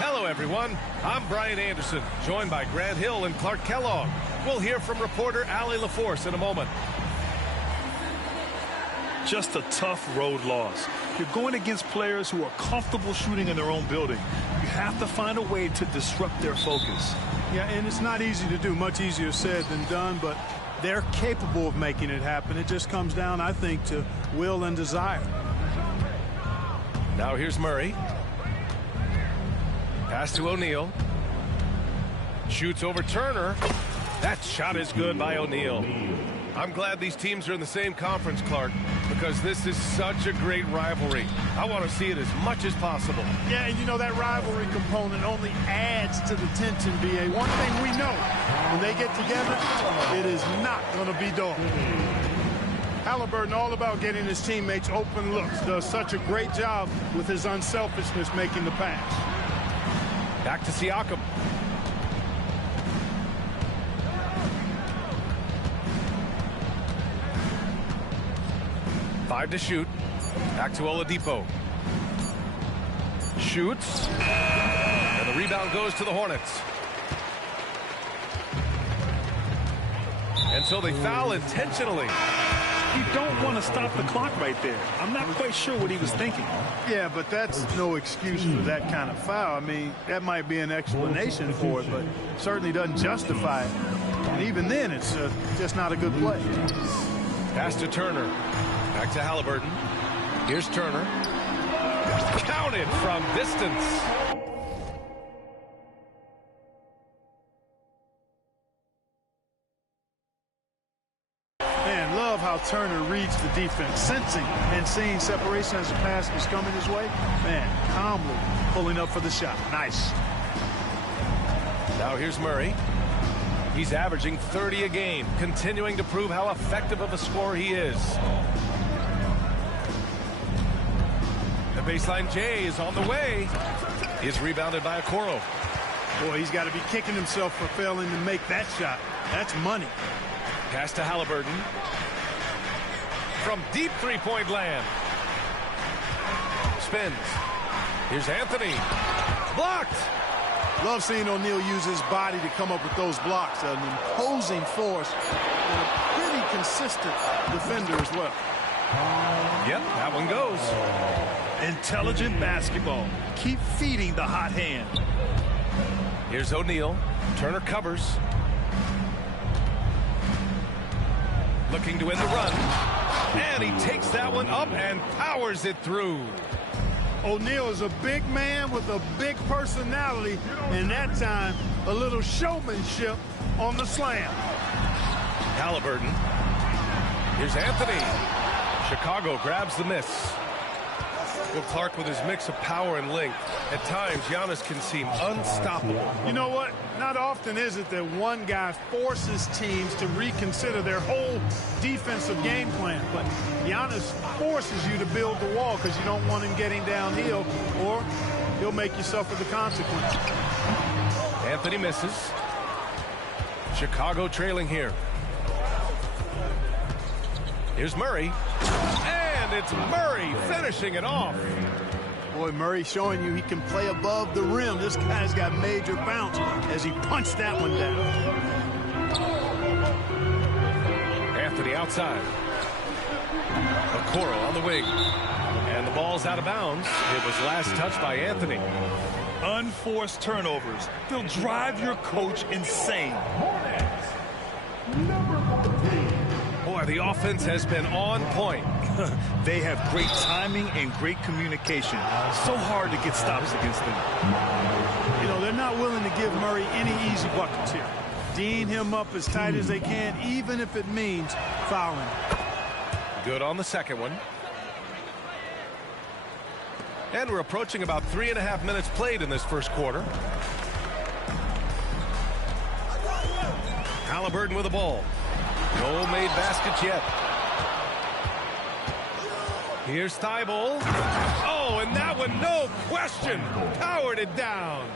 Hello, everyone. I'm Brian Anderson, joined by Grant Hill and Clark Kellogg. We'll hear from reporter Allie LaForce in a moment. Just a tough road loss. You're going against players who are comfortable shooting in their own building. You have to find a way to disrupt their focus. Yeah, and it's not easy to do, much easier said than done, but they're capable of making it happen. It just comes down, I think, to will and desire. Now here's Murray. Pass to O'Neal. Shoots over Turner. That shot is good by O'Neal. I'm glad these teams are in the same conference, Clark, because this is such a great rivalry. I want to see it as much as possible. Yeah, and you know that rivalry component only adds to the tension, B.A. One thing we know, when they get together, it is not going to be dull. Haliburton, all about getting his teammates open looks, does such a great job with his unselfishness making the pass. Back to Siakam. Five to shoot. Back to Oladipo. Shoots. And the rebound goes to the Hornets. And so they foul intentionally. You don't want to stop the clock right there. I'm not quite sure what he was thinking. Yeah, but that's no excuse for that kind of foul. I mean, that might be an explanation for it, but certainly doesn't justify it. And even then, it's just not a good play. Pass to Turner. Back to Haliburton. Here's Turner. Counted from distance. Man, love how Turner reads the defense, sensing and seeing separation as the pass is coming his way. Man, calmly pulling up for the shot. Nice. Now here's Murray. He's averaging 30 a game, continuing to prove how effective of a scorer he is. The baseline J is on the way. Is rebounded by Okoro. Boy, he's got to be kicking himself for failing to make that shot. That's money. Pass to Haliburton. From deep three-point land. Spins. Here's Anthony. Blocked. Love seeing O'Neal use his body to come up with those blocks. An imposing force and a pretty consistent defender as well. Yep, that one goes. Intelligent basketball. Keep feeding the hot hand. Here's O'Neal. Turner covers. Looking to win the run. And he takes that one up and powers it through. O'Neal is a big man with a big personality, and that time a little showmanship on the slam. Haliburton. Here's Anthony. Chicago grabs the miss. Well, Clark, with his mix of power and length, at times Giannis can seem unstoppable. You know what? Not often is it that one guy forces teams to reconsider their whole defensive game plan, but Giannis forces you to build the wall because you don't want him getting downhill, or he'll make you suffer the consequences. Anthony misses. Chicago trailing here. Here's Murray. And it's Murray finishing it off. Boy, Murray showing you he can play above the rim. This guy's got major bounce as he punched that one down. Anthony outside. Okoro on the wing. And the ball's out of bounds. It was last touched by Anthony. Unforced turnovers. They'll drive your coach insane. Boy, the offense has been on point. They have great timing and great communication. So hard to get stops against them. You know, they're not willing to give Murray any easy buckets here. D'ing him up as tight as they can, even if it means fouling. Good on the second one. And we're approaching about 3.5 minutes played in this first quarter. Haliburton with the ball. No made baskets yet. Here's Thibault. Oh, and that one, no question, powered it down.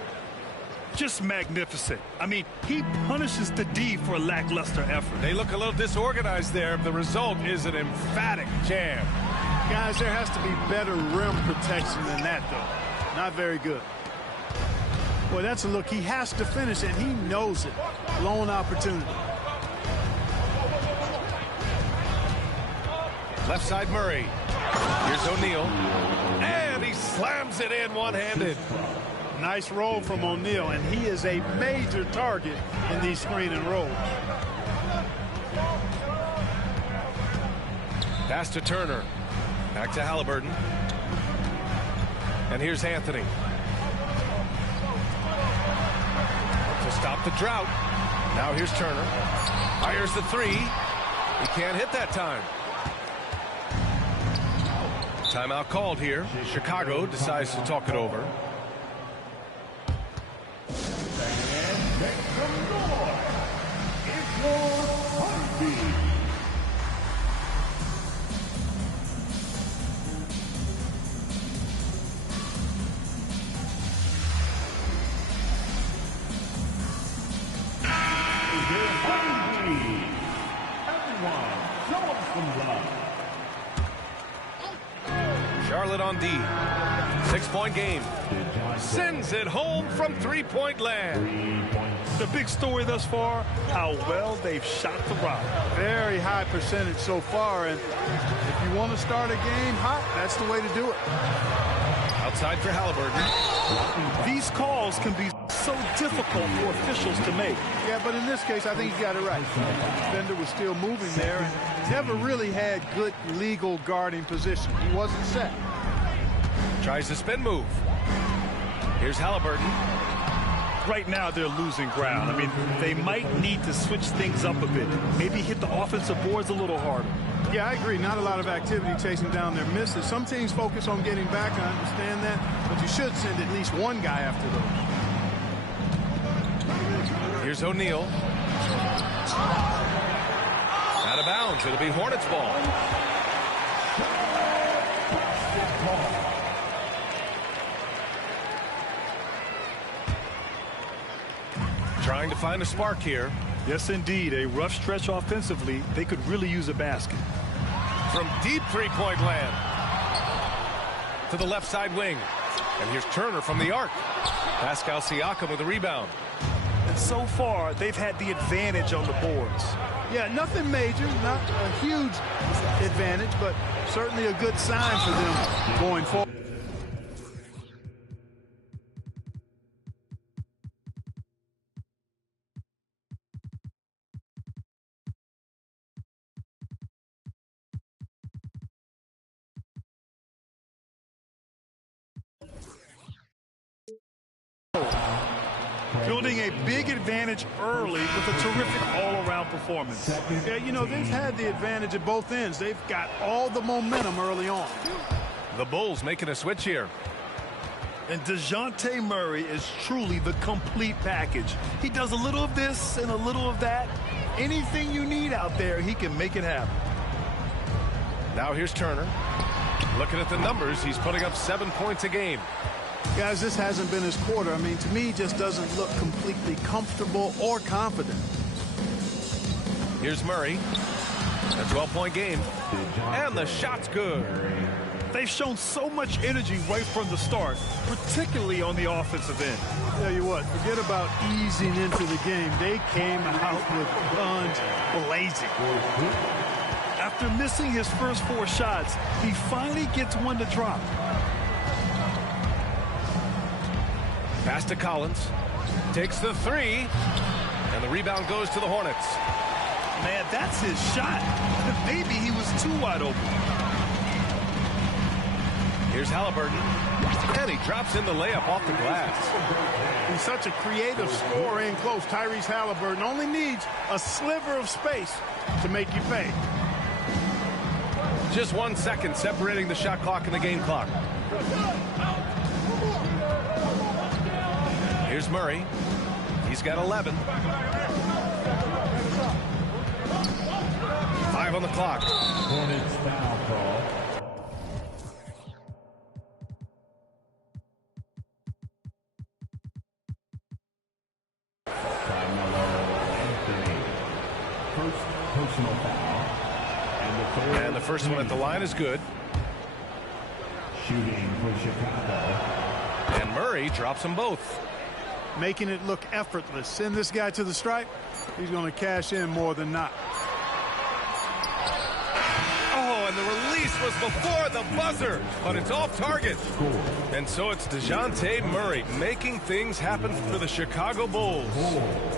Just magnificent. I mean, he punishes the D for a lackluster effort. They look a little disorganized there. The result is an emphatic jam. Guys, there has to be better rim protection than that, though. Not very good. Boy, that's a look. He has to finish, and he knows it. Blown opportunity. Left side Murray. Here's O'Neal. And he slams it in one-handed. Nice roll from O'Neal, and he is a major target in these screen and rolls. Pass to Turner. Back to Haliburton. And here's Anthony. To stop the drought. Now here's Turner. Fires the three. He can't hit that time. Timeout called here. Chicago decides to talk it over. Charlotte on D. 6-point game. Sends it home from three-point land. The big story thus far, how well they've shot the rock. Very high percentage so far, and if you want to start a game hot, that's the way to do it. Outside for Haliburton. These calls can be so difficult for officials to make. Yeah, but in this case, I think he got it right. The defender was still moving there and never really had good legal guarding position. He wasn't set. Tries the spin move. Here's Haliburton. Right now, they're losing ground. I mean, they might need to switch things up a bit. Maybe hit the offensive boards a little harder. Yeah, I agree. Not a lot of activity chasing down their misses. Some teams focus on getting back. I understand that. But you should send at least one guy after those. Here's O'Neal. Out of bounds. It'll be Hornets ball. Trying to find a spark here. Yes, indeed. A rough stretch offensively. They could really use a basket. From deep three-point land. To the left side wing. And here's Turner from the arc. Pascal Siakam with a rebound. And so far, they've had the advantage on the boards. Yeah, nothing major, not a huge advantage, but certainly a good sign for them going forward. Building a big advantage early with a terrific all-around performance. Yeah, you know, they've had the advantage at both ends. They've got all the momentum early on. The Bulls making a switch here. And DeJounte Murray is truly the complete package. He does a little of this and a little of that. Anything you need out there, he can make it happen. Now here's Turner. Looking at the numbers, he's putting up 7 points a game. Guys, this hasn't been his quarter. I mean, to me, he just doesn't look completely comfortable or confident. Here's Murray. A 12-point game. And the shot's good. They've shown so much energy right from the start, particularly on the offensive end. Tell you what, forget about easing into the game. They came out with guns blazing. After missing his first 4 shots, he finally gets one to drop. Pass to Collins. Takes the three. And the rebound goes to the Hornets. Man, that's his shot. Maybe he was too wide open. Here's Haliburton. And he drops in the layup off the glass. He's such a creative scorer in close. Tyrese Haliburton only needs a sliver of space to make you pay. Just 1 second separating the shot clock and the game clock. Here's Murray. He's got 11. 5 on the clock. Hornets foul call. First personal foul. And the first one at the line is good. Shooting for Chicago. And Murray drops them both. Making it look effortless. Send this guy to the stripe. He's going to cash in more than not. Oh, and the release was before the buzzer, but it's off target. And so it's DeJounte Murray making things happen for the Chicago Bulls.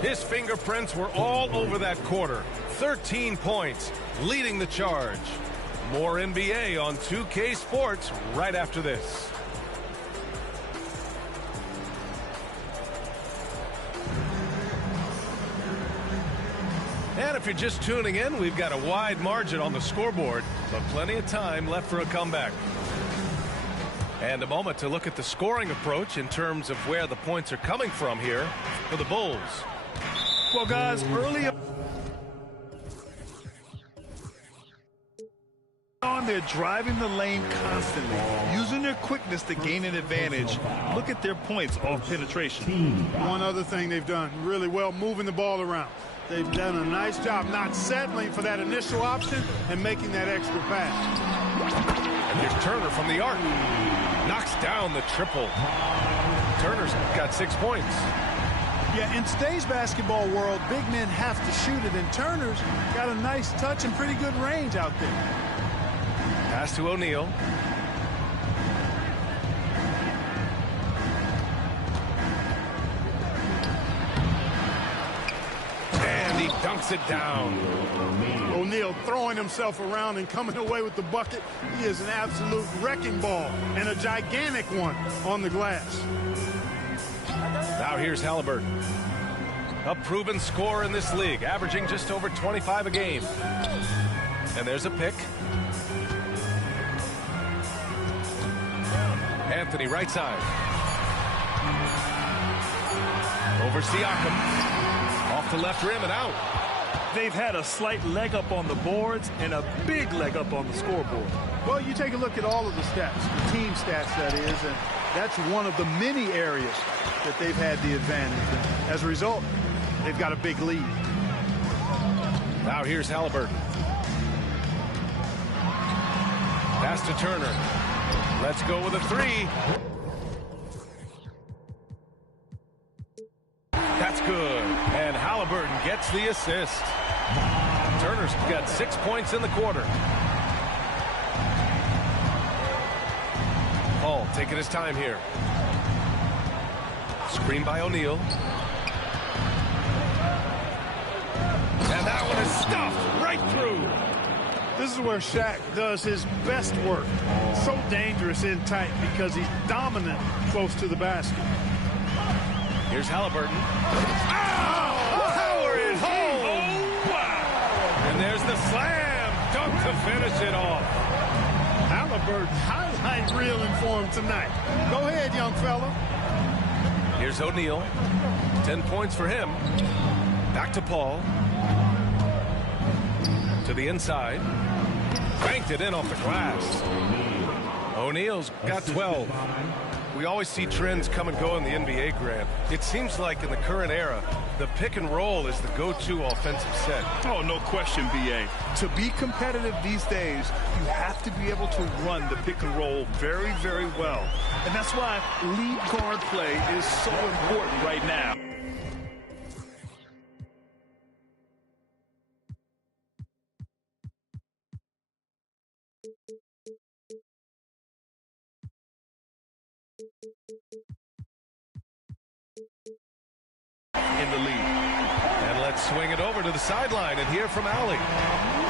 His fingerprints were all over that quarter. 13 points, leading the charge. More NBA on 2K Sports right after this. And if you're just tuning in, we've got a wide margin on the scoreboard, but plenty of time left for a comeback. And a moment to look at the scoring approach in terms of where the points are coming from here for the Bulls. Well, guys, early on, they're driving the lane constantly, using their quickness to gain an advantage. Look at their points off penetration. One other thing they've done really well, moving the ball around. They've done a nice job not settling for that initial option and making that extra pass. And here's Turner from the arc. Knocks down the triple. Turner's got 6 points. Yeah, in today's basketball world, big men have to shoot it, and Turner's got a nice touch and pretty good range out there. Pass to O'Neal. And he dunks it down. O'Neal throwing himself around and coming away with the bucket. He is an absolute wrecking ball and a gigantic one on the glass. Now here's Haliburton. A proven scorer in this league, averaging just over 25 a game. And there's a pick. Anthony right side. Over Siakam. Off the left rim and out. They've had a slight leg up on the boards and a big leg up on the scoreboard. Well, you take a look at all of the stats, the team stats that is, and that's one of the many areas that they've had the advantage. And as a result, they've got a big lead. Now here's Haliburton. Pass to Turner. Let's go with a three. That's good. And Haliburton gets the assist. Turner's got 6 points in the quarter. Paul taking his time here. Screen by O'Neal. And that one is stuffed right through. This is where Shaq does his best work. So dangerous in tight because he's dominant close to the basket. Here's Haliburton. Oh! Power it home! Oh, wow! And there's the slam dunk to finish it off. Haliburton highlight reeling for him tonight. Go ahead, young fella. Here's O'Neal. 10 points for him. Back to Paul. To the inside. Banked it in off the glass. O'Neal's got 12. We always see trends come and go in the NBA, Grant. It seems like in the current era, the pick and roll is the go-to offensive set. Oh, no question, B.A. To be competitive these days, you have to be able to run the pick and roll very, very well. And that's why lead guard play is so important right now. In the lead. And let's Let's swing it over to the sideline and hear from Allie.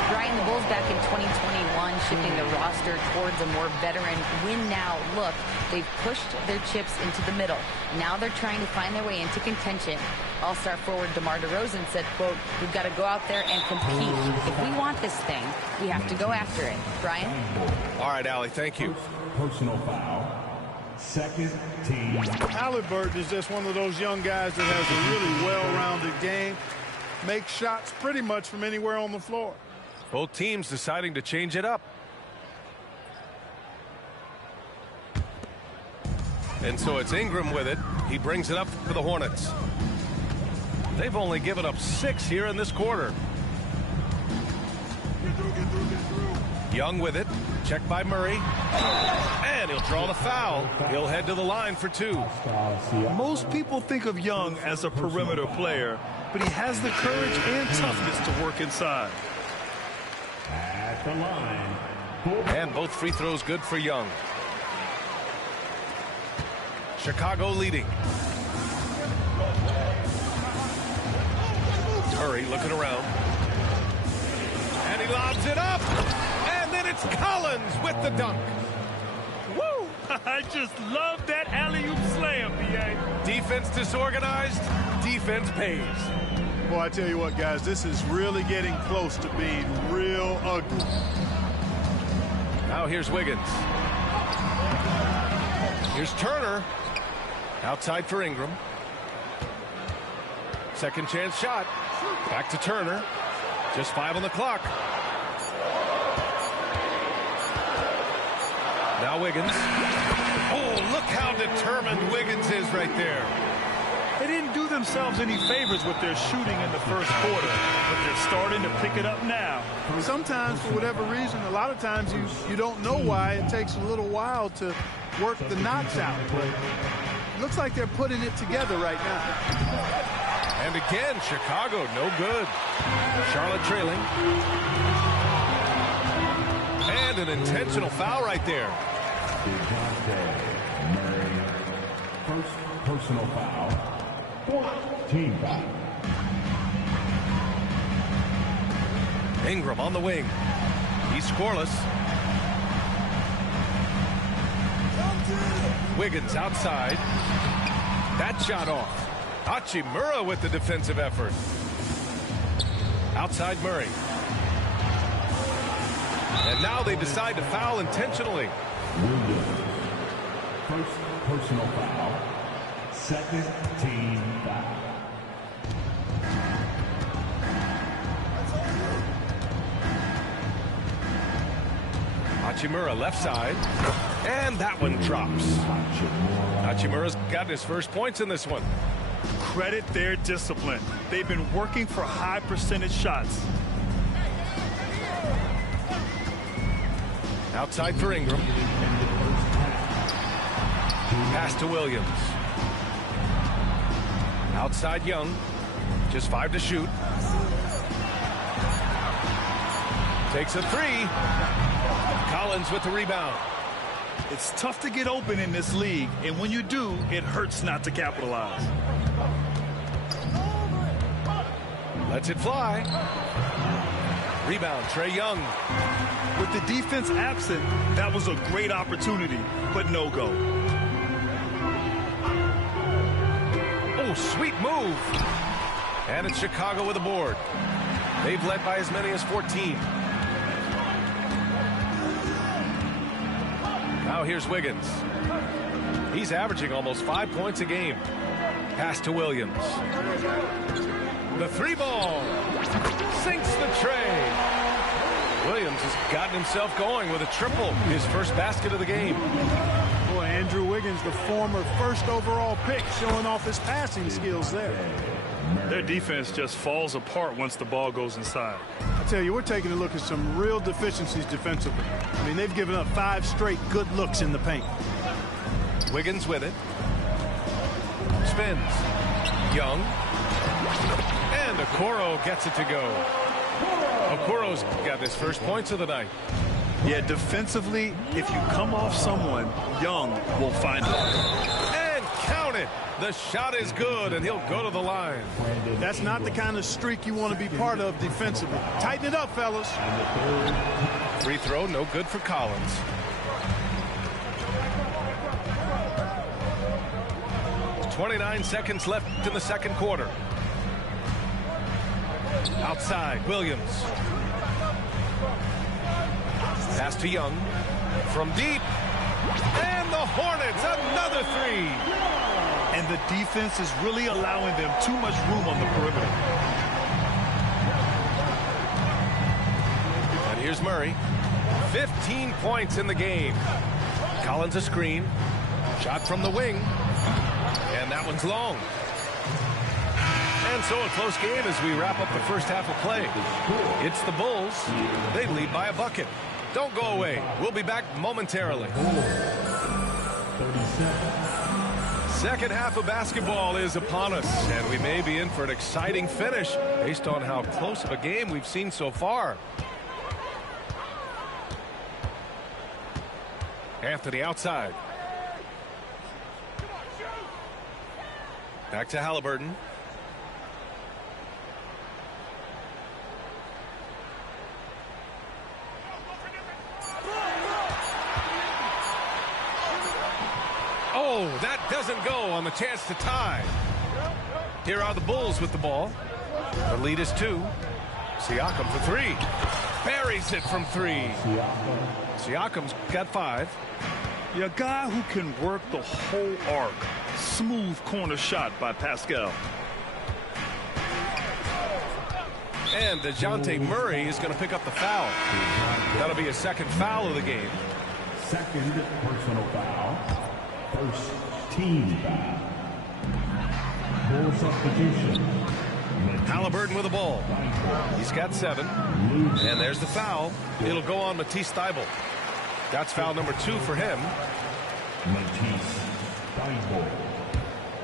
Brian, the Bulls back in 2021 shifting the roster towards a more veteran win-now look. They've pushed their chips into the middle. Now they're trying to find their way into contention. All-star forward DeMar DeRozan said, quote, "We've got to go out there and compete. If we want this thing, we have to go after it." Brian? All right, Allie, thank you. Personal foul. Second team. Haliburton is just one of those young guys that has a really well-rounded game. Makes shots pretty much from anywhere on the floor. Both teams deciding to change it up. And so it's Ingram with it. He brings it up for the Hornets. They've only given up 6 here in this quarter. Young with it. Checked by Murray. And he'll draw the foul. He'll head to the line for 2. Most people think of Young as a perimeter player, but he has the courage and toughness to work inside. At the line. And both free throws good for Young. Chicago leading. Murray looking around. And he lobs it up. And then it's Collins with the dunk. Woo! I just love that alley-oop slam, B.A. Defense disorganized. Defense pays. Boy, I tell you what, guys, this is really getting close to being real ugly. Now here's Wiggins. Here's Turner. Outside for Ingram. Second chance shot. Back to Turner. Just 5 on the clock. Now Wiggins. Oh, look how determined Wiggins is right there. They didn't do themselves any favors with their shooting in the first quarter, but they're starting to pick it up now. Sometimes, for whatever reason, a lot of times you don't know why. It takes a little while to work the knots out. But it looks like they're putting it together right now. And again, Chicago, no good. Charlotte trailing. And an intentional foul right there. First personal foul. Team foul. Ingram on the wing. He's scoreless. Wiggins outside. That shot off. Hachimura with the defensive effort. Outside Murray. And now they decide to foul intentionally. Williams. First personal foul. Second team foul. Hachimura left side. And that one drops. Hachimura's got his first points in this one. Credit their discipline. They've been working for high percentage shots. Outside for Ingram. Pass to Williams. Outside Young. Just 5 to shoot. Takes a 3. Collins with the rebound. It's tough to get open in this league, and when you do, it hurts not to capitalize. Lets it fly. Rebound, Trae Young. With the defense absent, that was a great opportunity, but no go. Oh, sweet move. And it's Chicago with a board. They've led by as many as 14. Now here's Wiggins. He's averaging almost 5 points a game. Pass to Williams. The 3-ball. Sinks the tray. Williams has gotten himself going with a triple. His first basket of the game. Boy, Andrew Wiggins, the former first overall pick, showing off his passing skills there. Their defense just falls apart once the ball goes inside. I tell you, we're taking a look at some real deficiencies defensively. I mean, they've given up 5 straight good looks in the paint. Wiggins with it. Spins. Young. And Okoro gets it to go. Okoro's got his first points of the night. Yeah, defensively, if you come off someone, Young will find it. And count Hornet. The shot is good, and he'll go to the line. That's not the kind of streak you want to be part of defensively. Tighten it up, fellas. Free throw, no good for Collins. .29 seconds left in the second quarter. Outside, Williams. Pass to Young. From deep. And the Hornets, another three. And the defense is really allowing them too much room on the perimeter. And here's Murray. 15 points in the game. Collins a screen. Shot from the wing. And that one's long. And so a close game as we wrap up the first half of play. It's the Bulls. They lead by a bucket. Don't go away. We'll be back momentarily. Second half of basketball is upon us, and we may be in for an exciting finish based on how close of a game we've seen so far. Anthony outside. Back to Haliburton. Oh, that doesn't go on the chance to tie. Here are the Bulls with the ball. The lead is 2. Siakam for 3. Buries it from 3. Siakam's got 5. Yeah, a guy who can work the whole arc. Smooth corner shot by Pascal. And DeJounte Murray is going to pick up the foul. That'll be a second foul of the game. Second personal foul. First team foul. Full substitution. Haliburton with the ball. He's got 7. And there's the foul. It'll go on Matisse Thybulle. That's foul number 2 for him. Matisse Thybulle.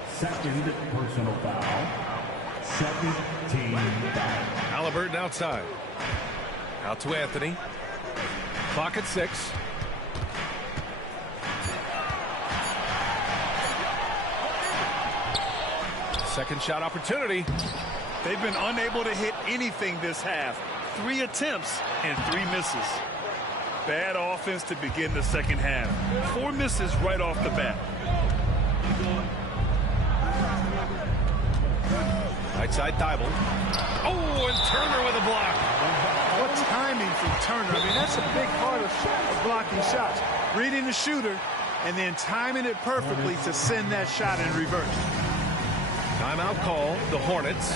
Second personal foul. Second team foul. Haliburton outside. Out to Anthony. Clock at 6. Second shot opportunity. They've been unable to hit anything this half. 3 attempts and 3 misses. Bad offense to begin the second half. 4 misses right off the bat. Right side Thybulle. Oh, and Turner with a block. What timing from Turner. I mean, that's a big part of blocking shots. Reading the shooter and then timing it perfectly to send that shot in reverse. Timeout call, the Hornets.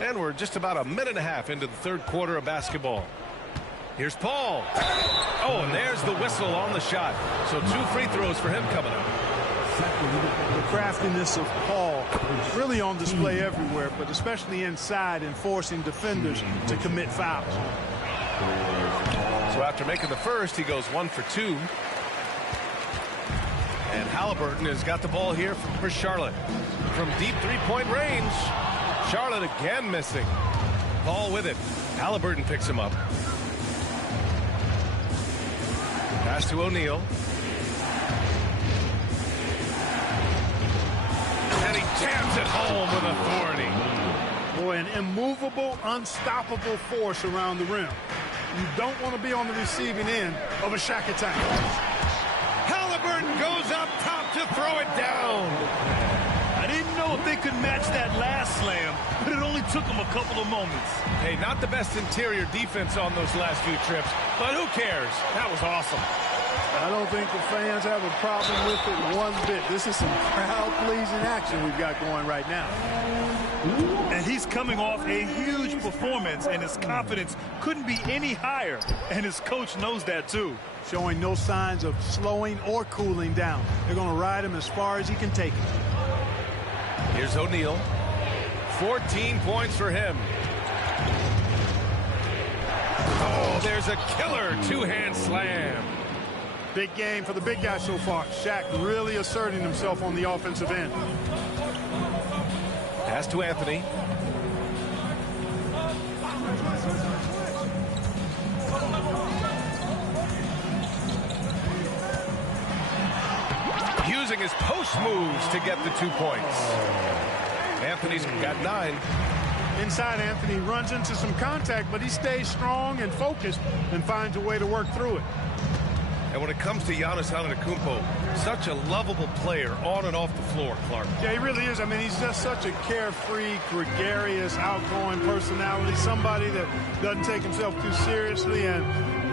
And we're just about a minute and a half into the third quarter of basketball. Here's Paul. Oh, and there's the whistle on the shot. So 2 free throws for him coming up. The craftiness of Paul really on display everywhere, but especially inside and forcing defenders to commit fouls. So after making the first, he goes 1 for 2. And Haliburton has got the ball here for Charlotte. From deep 3-point range. Charlotte again missing. Paul with it. Haliburton picks him up. Pass to O'Neal. And he jams it home with authority. Boy, an immovable, unstoppable force around the rim. You don't want to be on the receiving end of a Shaq attack. Haliburton goes up top to throw it down. I didn't know if they could match that last slam, but it only took them a couple of moments. Hey, not the best interior defense on those last few trips, but who cares? That was awesome. I don't think the fans have a problem with it one bit. This is some crowd-pleasing action we've got going right now. And he's coming off a huge performance, and his confidence couldn't be any higher. And his coach knows that, too. Showing no signs of slowing or cooling down. They're going to ride him as far as he can take him. Here's O'Neal. 14 points for him. Oh, there's a killer two-hand slam. Big game for the big guy so far. Shaq really asserting himself on the offensive end. Pass to Anthony. Using his post moves to get the 2 points. Anthony's got 9. Inside, Anthony runs into some contact, but he stays strong and focused and finds a way to work through it. And when it comes to Giannis Antetokounmpo, such a lovable player on and off the floor, Clark. Yeah, he really is. I mean, he's just such a carefree, gregarious, outgoing personality, somebody that doesn't take himself too seriously, and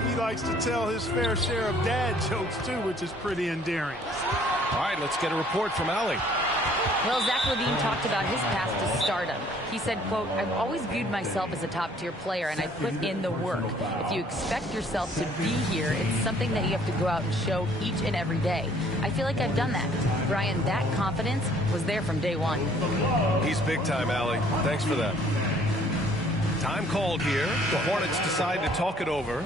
he likes to tell his fair share of dad jokes, too, which is pretty endearing. All right, let's get a report from Allie. Well, Zach LaVine talked about his path to stardom. He said, quote, "I've always viewed myself as a top-tier player, and I put in the work. If you expect yourself to be here, it's something that you have to go out and show each and every day. I feel like I've done that." Brian, that confidence was there from day one. He's big time, Allie. Thanks for that. Time called here. The Hornets decide to talk it over.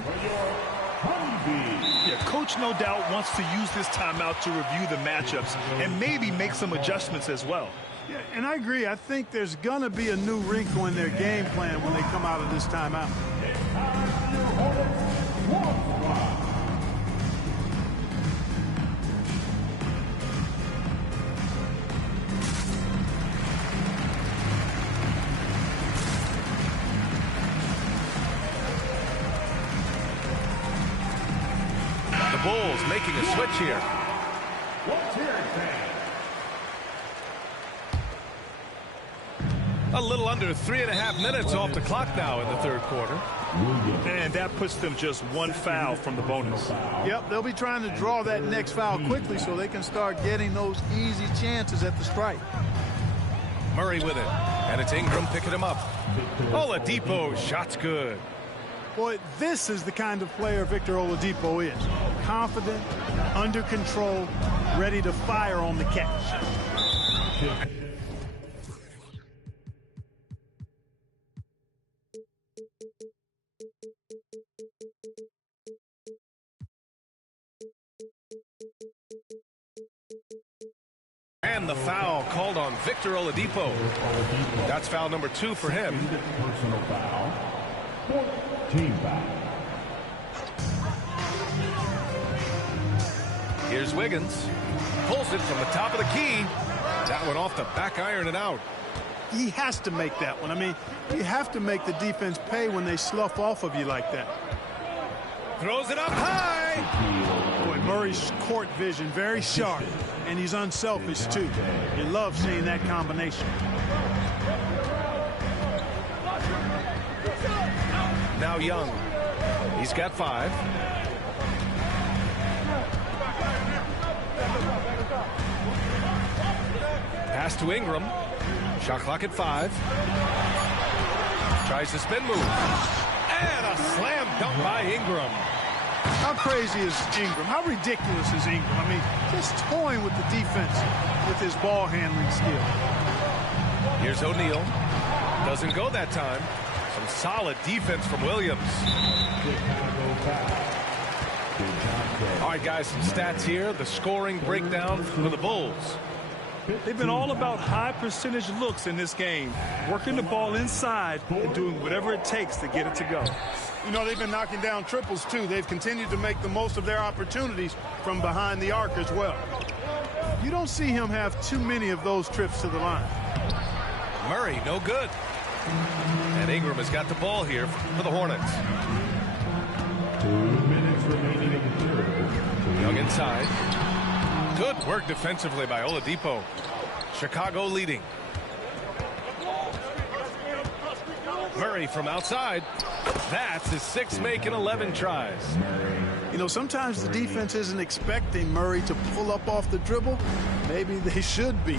Yeah, coach no doubt wants to use this timeout to review the matchups and maybe make some adjustments as well. Yeah, and I agree. I think there's going to be a new wrinkle in their game plan when they come out of this timeout. The Bulls making a switch here. A little under 3.5 minutes off the clock now in the third quarter. And that puts them just one foul from the bonus. Yep, they'll be trying to draw that next foul quickly so they can start getting those easy chances at the strike. Murray with it, and it's Ingram picking him up. Oladipo, shot's good. Boy, this is the kind of player Victor Oladipo is. Confident, under control, ready to fire on the catch. And the foul called on Victor Oladipo. That's foul number 2 for him. Personal foul. Team foul. Here's Wiggins. Pulls it from the top of the key. That one off the back iron and out. He has to make that one. I mean, you have to make the defense pay when they slough off of you like that. Throws it up high. Boy, Murray's court vision very sharp, and he's unselfish too. You love seeing that combination. Now Young. He's got 5. Pass to Ingram. Shot clock at 5. Tries the spin move. And a slam dunk by Ingram. How crazy is Ingram? How ridiculous is Ingram? I mean, just toying with the defense with his ball handling skill. Here's O'Neal. Doesn't go that time. Some solid defense from Williams. All right, guys, some stats here. The scoring breakdown for the Bulls. They've been all about high percentage looks in this game, working the ball inside and doing whatever it takes to get it to go. You know, they've been knocking down triples, too. They've continued to make the most of their opportunities from behind the arc as well. You don't see him have too many of those trips to the line. Murray, no good. And Ingram has got the ball here for the Hornets. 2 minutes remaining in the third. Young inside. Good work defensively by Oladipo. Chicago leading. Murray from outside. That's his 6th make in 11 tries. You know, sometimes the defense isn't expecting Murray to pull up off the dribble. Maybe they should be.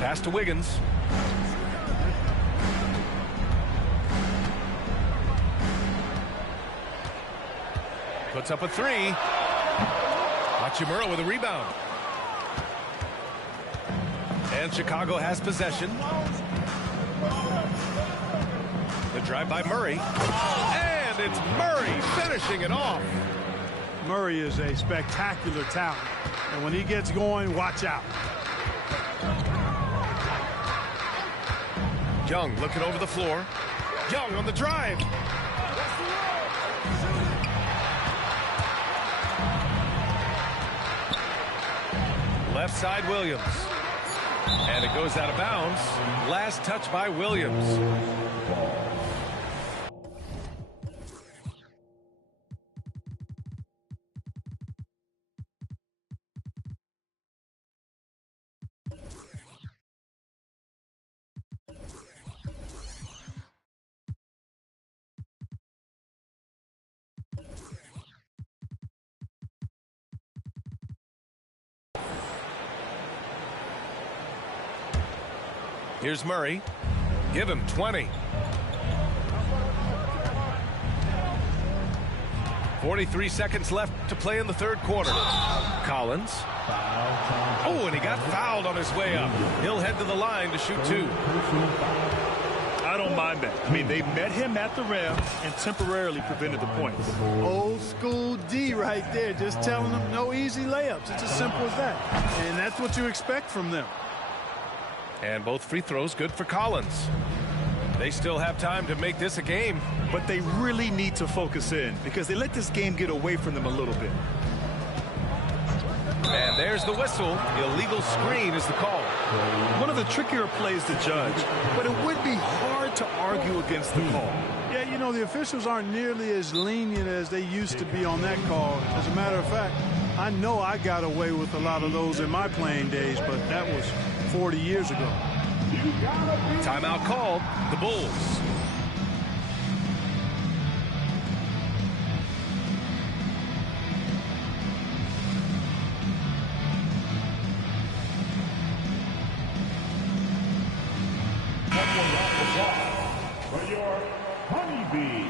Pass to Wiggins. Puts up a 3. A Hachimura with a rebound. And Chicago has possession. The drive by Murray. And it's Murray finishing it off. Murray is a spectacular talent. And when he gets going, watch out. Young looking over the floor. Young on the drive. Left side Williams. And it goes out of bounds. Last touch by Williams. Here's Murray. Give him 20. 43 seconds left to play in the third quarter. Collins. Oh, and he got fouled on his way up. He'll head to the line to shoot 2. I don't mind that. I mean, they met him at the rim and temporarily prevented the points. Old school D right there, just telling them no easy layups. It's as simple as that. And that's what you expect from them. And both free throws good for Collins. They still have time to make this a game. But they really need to focus in because they let this game get away from them a little bit. And there's the whistle. Illegal screen is the call. One of the trickier plays to judge, but it would be hard to argue against the call. Yeah, you know, the officials aren't nearly as lenient as they used to be on that call. As a matter of fact, I know I got away with a lot of those in my playing days, but that was 40 years ago. Timeout called. The Bulls. For your Honeybee.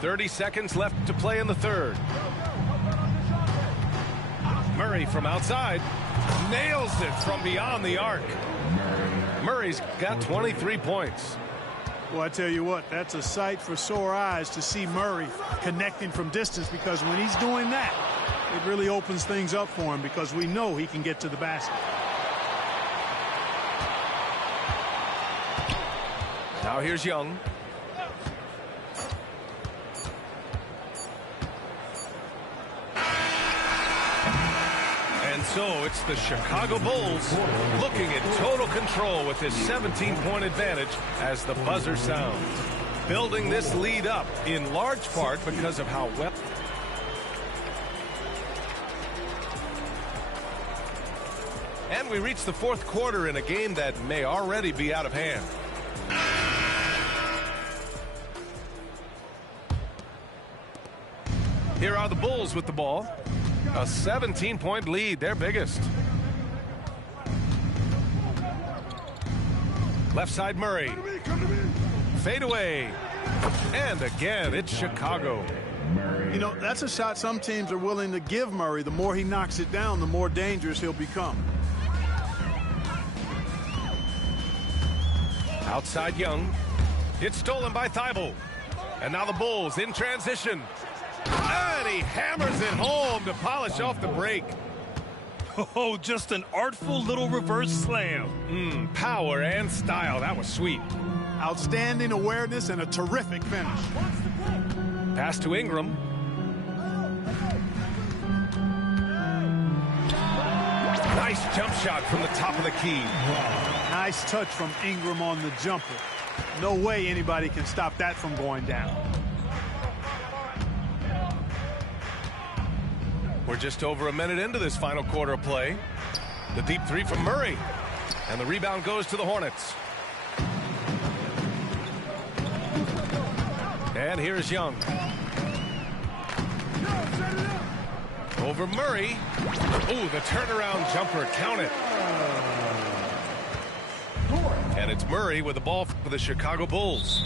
30 seconds left to play in the third. Murray from outside nails it from beyond the arc. Murray's got 23 points. Well, I tell you what, that's a sight for sore eyes to see Murray connecting from distance, because when he's doing that, it really opens things up for him because we know he can get to the basket. Now here's Young. And so it's the Chicago Bulls looking at total control with this 17-point advantage as the buzzer sounds. Building this lead up in large part because of how well. And we reach the fourth quarter in a game that may already be out of hand. Here are the Bulls with the ball. A 17-point lead, their biggest. Left side Murray. Fade away. And again, it's Chicago. You know, that's a shot some teams are willing to give Murray. The more he knocks it down, the more dangerous he'll become. Outside Young. It's stolen by Thibault. And now the Bulls in transition. And he hammers it home to polish off the break. Oh, just an artful little reverse slam. Power and style. That was sweet. Outstanding awareness and a terrific finish. Pass to Ingram. Nice jump shot from the top of the key. Nice touch from Ingram on the jumper. No way anybody can stop that from going down. We're just over a minute into this final quarter of play. The deep three from Murray. And the rebound goes to the Hornets. And here's Young. Over Murray. Ooh, the turnaround jumper. Count it. And it's Murray with the ball for the Chicago Bulls.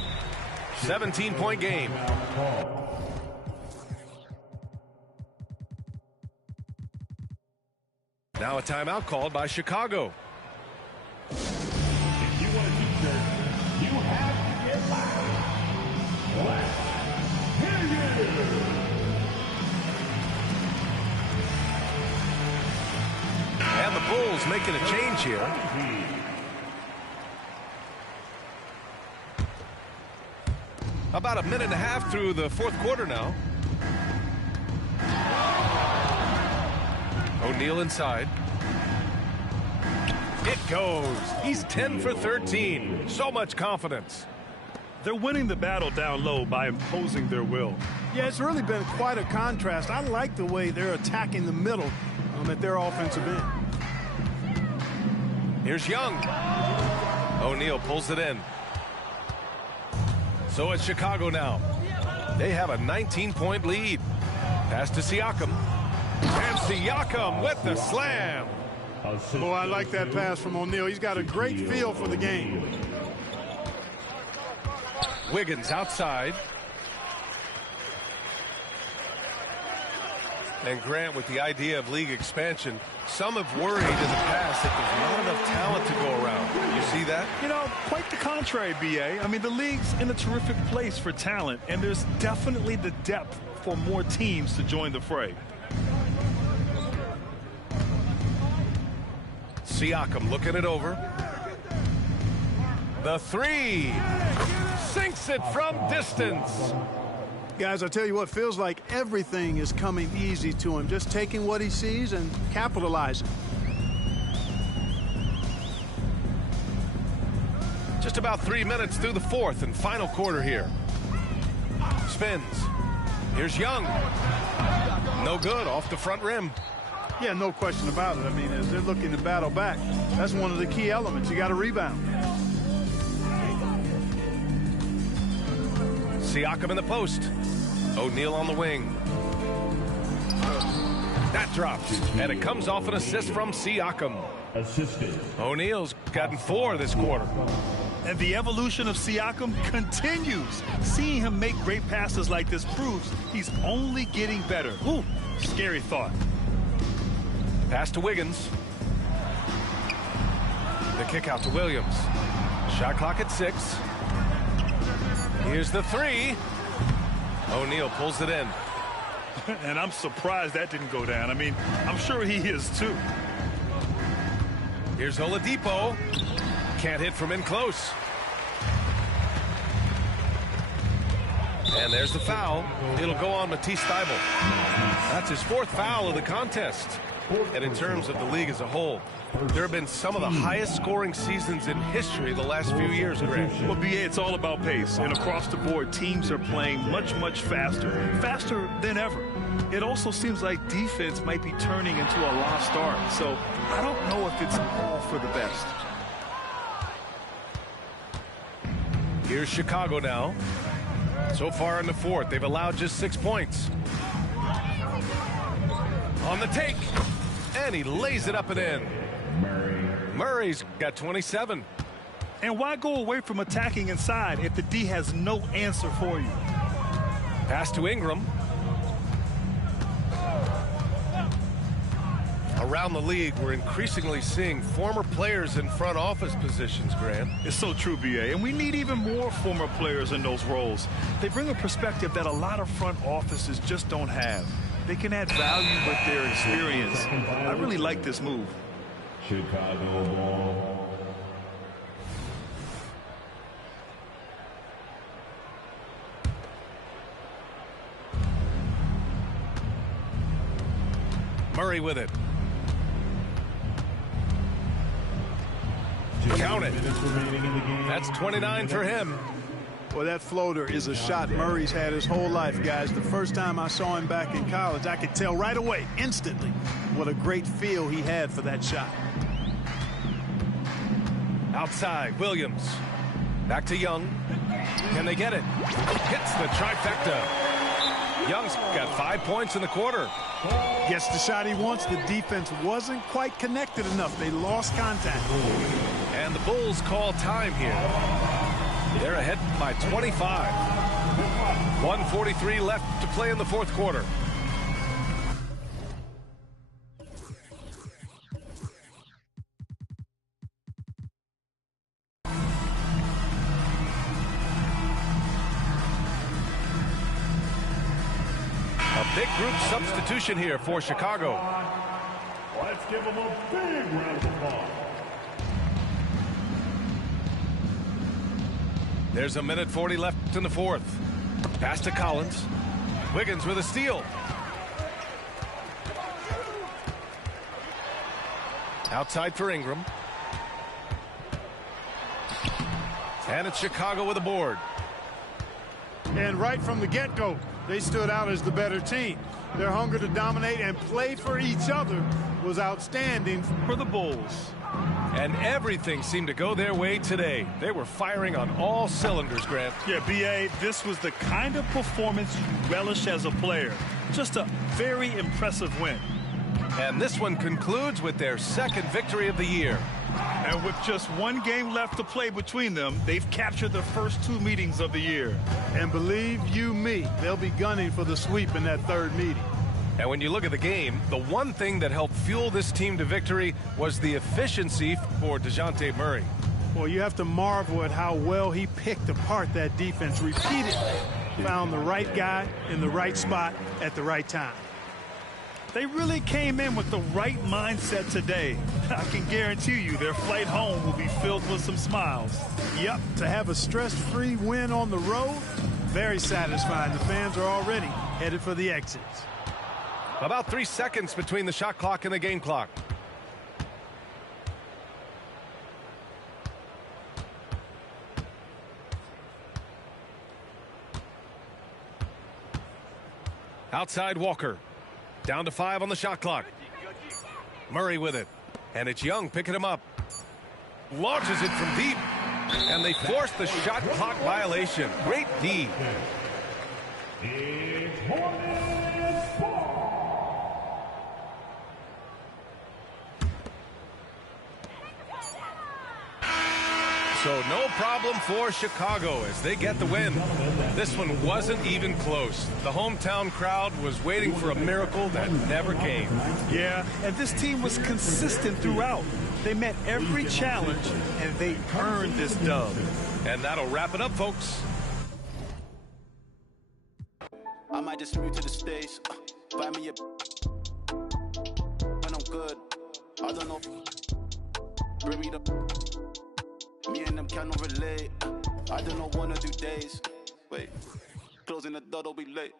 17-point game. Now a timeout called by Chicago. If you want a t-shirt, you have to get loud. Let's hear you. And the Bulls making a change here. About a minute and a half through the fourth quarter now. O'Neal inside. It goes. He's 10 for 13. So much confidence. They're winning the battle down low by imposing their will. Yeah, it's really been quite a contrast. I like the way they're attacking the middle at their offensive end. Here's Young. O'Neal pulls it in. So it's Chicago now. They have a 19-point lead. Pass to Siakam. And Siakam with the slam. Boy, I like that pass from O'Neal. He's got a great feel for the game. Wiggins outside. And Grant, with the idea of league expansion, some have worried in the past that there's not enough talent to go around. You see that? You know, quite the contrary, B.A. I mean, the league's in a terrific place for talent, and there's definitely the depth for more teams to join the fray. Siakam looking it over. The three. Sinks it from distance. Guys, I tell you what, feels like everything is coming easy to him. Just taking what he sees and capitalizing. Just about 3 minutes through the fourth and final quarter here. Spins. Here's Young. No good, off the front rim. Yeah, no question about it. I mean, as they're looking to battle back, that's one of the key elements. You got to rebound. Siakam in the post. O'Neal on the wing. That drops, and it comes off an assist from Siakam. Assisted. O'Neal's gotten 4 this quarter. And the evolution of Siakam continues. Seeing him make great passes like this proves he's only getting better. Ooh, scary thought. Pass to Wiggins. The kick out to Williams. Shot clock at 6. Here's the three. O'Neal pulls it in. And I'm surprised that didn't go down. I mean, I'm sure he is too. Here's Oladipo. Can't hit from in close. And there's the foul. It'll go on Matisse Thybulle. That's his 4th foul of the contest. And in terms of the league as a whole, there have been some of the highest scoring seasons in history the last few years, Grant. Well, B.A., it's all about pace. And across the board, teams are playing much, much faster. Faster than ever. It also seems like defense might be turning into a lost art. So I don't know if it's all for the best. Here's Chicago now. So far in the fourth, they've allowed just 6 points. On the take. And he lays it up and in. Murray's got 27. And why go away from attacking inside if the D has no answer for you? Pass to Ingram. Around the league, we're increasingly seeing former players in front office positions, Grant. It's so true, B.A., and we need even more former players in those roles. They bring a perspective that a lot of front offices just don't have. They can add value with their experience. I really like this move. Chicago ball. Murray with it. Count it. That's 29 for him. Well, that floater is a shot Murray's had his whole life, guys. The first time I saw him back in college, I could tell right away, instantly, what a great feel he had for that shot. Outside, Williams. Back to Young. Can they get it? Hits the trifecta. Young's got 5 points in the quarter. Gets the shot he wants. The defense wasn't quite connected enough. They lost contact. And the Bulls call time here. They're ahead by 25. 1:43 left to play in the fourth quarter. Big group substitution here for Chicago. Let's give them a big round of applause. There's 1:40 left in the fourth. Pass to Collins. Wiggins with a steal. Outside for Ingram. And it's Chicago with a board. And right from the get-go, they stood out as the better team. Their hunger to dominate and play for each other was outstanding For the Bulls. And everything seemed to go their way today. They were firing on all cylinders, Grant. Yeah, B.A., this was the kind of performance you relish as a player. Just a very impressive win. And this one concludes with their second victory of the year. And with just one game left to play between them, they've captured the first 2 meetings of the year. And believe you me, they'll be gunning for the sweep in that third meeting. And when you look at the game, the one thing that helped fuel this team to victory was the efficiency for DeJounte Murray. Well, you have to marvel at how well he picked apart that defense repeatedly. Found the right guy in the right spot at the right time. They really came in with the right mindset today. I can guarantee you their flight home will be filled with some smiles. Yep, to have a stress-free win on the road, very satisfying. The fans are already headed for the exits. About 3 seconds between the shot clock and the game clock. Outside Walker. Down to 5 on the shot clock. Murray with it. And it's Young picking him up. Launches it from deep. And they force the shot clock violation. Great D. It's Hornets ball. So no problem for Chicago as they get the win. This one wasn't even close. The hometown crowd was waiting for a miracle that never came. Yeah, and this team was consistent throughout. They met every challenge, and they earned this dub. And that'll wrap it up, folks. I might just move to the States. Buy me a when I'm good. I don't know. Bring me the. Me and them cannot relate. I don't know, 1 or 2 days. Wait, closing the door, don't be late.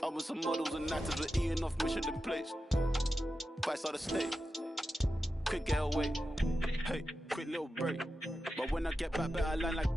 I was some models and actors with eating off Michelin plates. 5-star state. Quick get away. Hey, quick little break. But when I get back, better line like.